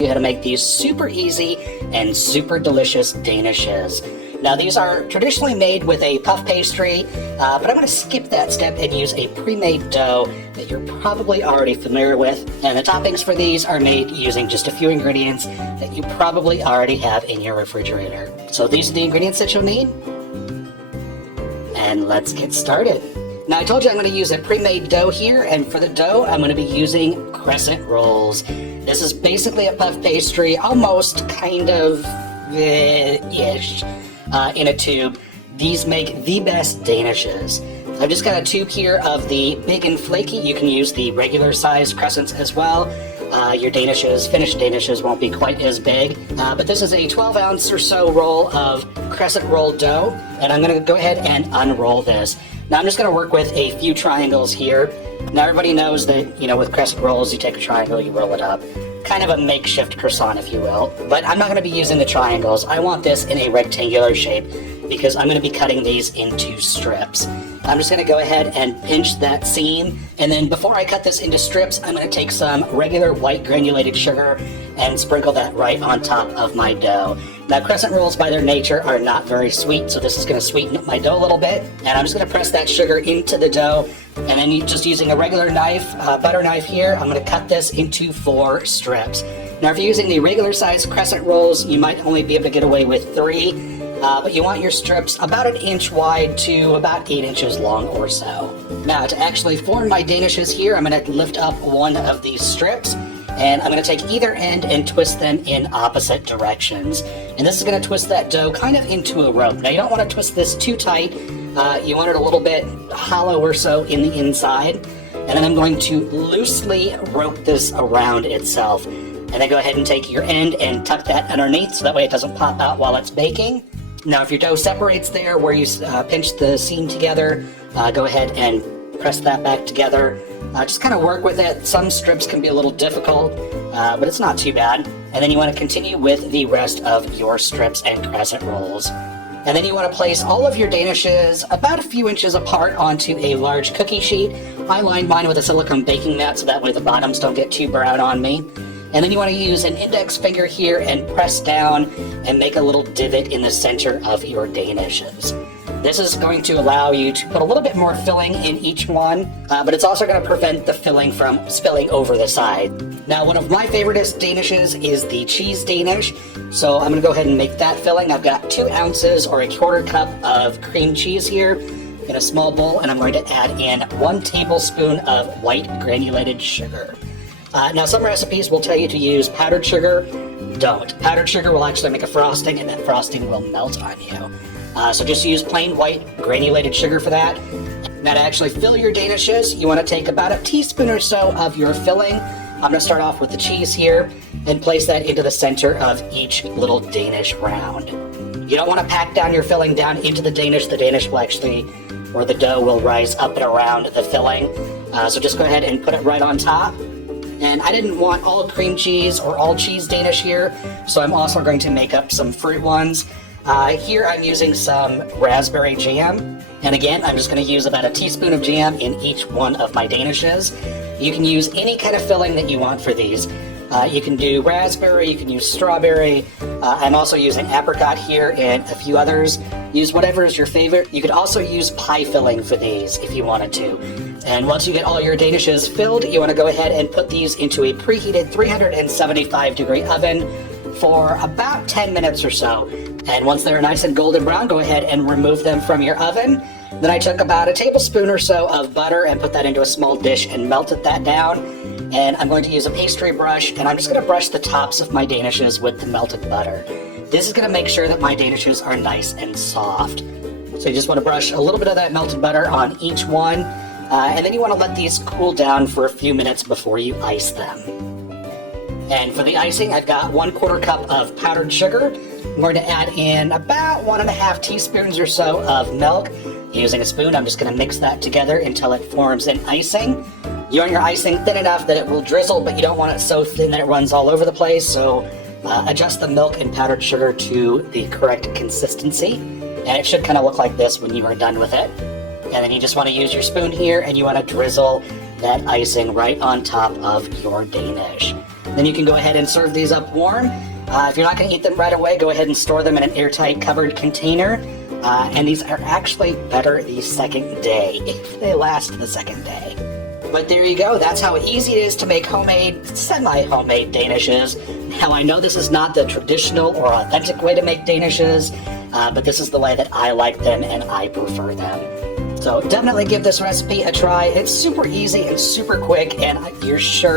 How to make these super easy and super delicious danishes. Now these are traditionally made with a puff pastry, but I'm going to skip that step and use a pre-made dough that you're probably already familiar with. And the toppings for these are made using just a few ingredients that you probably already have in your refrigerator. So these are the ingredients that you'll need. And let's get started. Now I told you I'm going to use a pre-made dough here, and for the dough I'm going to be using crescent rolls. This is basically a puff pastry, almost kind of ish, in a tube. These make the best danishes. I've just got a tube here of the big and flaky. You can use the regular size crescents as well. Your danishes, finished danishes, won't be quite as big, but this is a 12 ounce or so roll of crescent roll dough, and I'm going to go ahead and unroll this. Now I'm just going to work with a few triangles here. Now everybody knows that, with crescent rolls, you take a triangle, you roll it up. Kind of a makeshift croissant, if you will. But I'm not going to be using the triangles. I want this in a rectangular shape because I'm going to be cutting these into strips. I'm just going to go ahead and pinch that seam, and then before I cut this into strips, I'm going to take some regular white granulated sugar and sprinkle that right on top of my dough. Now crescent rolls by their nature are not very sweet, so this is going to sweeten up my dough a little bit, and I'm just going to press that sugar into the dough, and then just using a regular knife, butter knife here, I'm going to cut this into 4 strips. Now if you're using the regular size crescent rolls, you might only be able to get away with 3. But you want your strips about 1 inch wide to about 8 inches long or so. Now to actually form my danishes here, I'm going to lift up one of these strips, and I'm going to take either end and twist them in opposite directions. And this is going to twist that dough kind of into a rope. Now you don't want to twist this too tight. You want it a little bit hollow or so in the inside. And then I'm going to loosely rope this around itself. And then go ahead and take your end and tuck that underneath so that way it doesn't pop out while it's baking. Now if your dough separates there where you pinch the seam together, go ahead and press that back together. Just kind of work with it. Some strips can be a little difficult, but it's not too bad. And then you want to continue with the rest of your strips and crescent rolls. And then you want to place all of your danishes about a few inches apart onto a large cookie sheet. I lined mine with a silicone baking mat so that way the bottoms don't get too brown on me. And then you want to use an index finger here and press down and make a little divot in the center of your danishes. This is going to allow you to put a little bit more filling in each one, but it's also going to prevent the filling from spilling over the side. Now one of my favorite danishes is the cheese danish, so I'm going to go ahead and make that filling. I've got 2 ounces or 1/4 cup of cream cheese here in a small bowl, and I'm going to add in 1 tablespoon of white granulated sugar. Now some recipes will tell you to use powdered sugar. Don't. Powdered sugar will actually make a frosting, and that frosting will melt on you. So just use plain white granulated sugar for that. Now to actually fill your danishes, you want to take about 1 teaspoon or so of your filling. I'm going to start off with the cheese here and place that into the center of each little danish round. You don't want to pack down your filling down into the danish. The danish will actually, or the dough will rise up and around the filling. So just go ahead and put it right on top. And I didn't want all cream cheese or all cheese danish here, so I'm also going to make up some fruit ones. Here I'm using some raspberry jam, and again I'm just going to use about 1 teaspoon of jam in each one of my danishes. You can use any kind of filling that you want for these. You can do raspberry, you can use strawberry. I'm also using apricot here and a few others. Use whatever is your favorite. You could also use pie filling for these if you wanted to. And once you get all your danishes filled, you want to go ahead and put these into a preheated 375 degree oven for about 10 minutes or so. And once they're nice and golden brown, go ahead and remove them from your oven. Then I took about 1 tablespoon or so of butter and put that into a small dish and melted that down. And I'm going to use a pastry brush, and I'm just going to brush the tops of my danishes with the melted butter. This is going to make sure that my danishes are nice and soft. So you just want to brush a little bit of that melted butter on each one, and then you want to let these cool down for a few minutes before you ice them. And for the icing, I've got 1/4 cup of powdered sugar. I'm going to add in about 1.5 teaspoons or so of milk. Using a spoon, I'm just going to mix that together until it forms an icing. You want your icing thin enough that it will drizzle, but you don't want it so thin that it runs all over the place, so adjust the milk and powdered sugar to the correct consistency. And it should kind of look like this when you are done with it. And then you just want to use your spoon here, and you want to drizzle that icing right on top of your danish. Then you can go ahead and serve these up warm. If you're not going to eat them right away, go ahead and store them in an airtight covered container. And these are actually better the second day, if they last the second day. But there you go, that's how easy it is to make homemade, semi-homemade danishes. Now I know this is not the traditional or authentic way to make danishes, but this is the way that I like them and I prefer them. So definitely give this recipe a try. It's super easy and super quick, and you're sure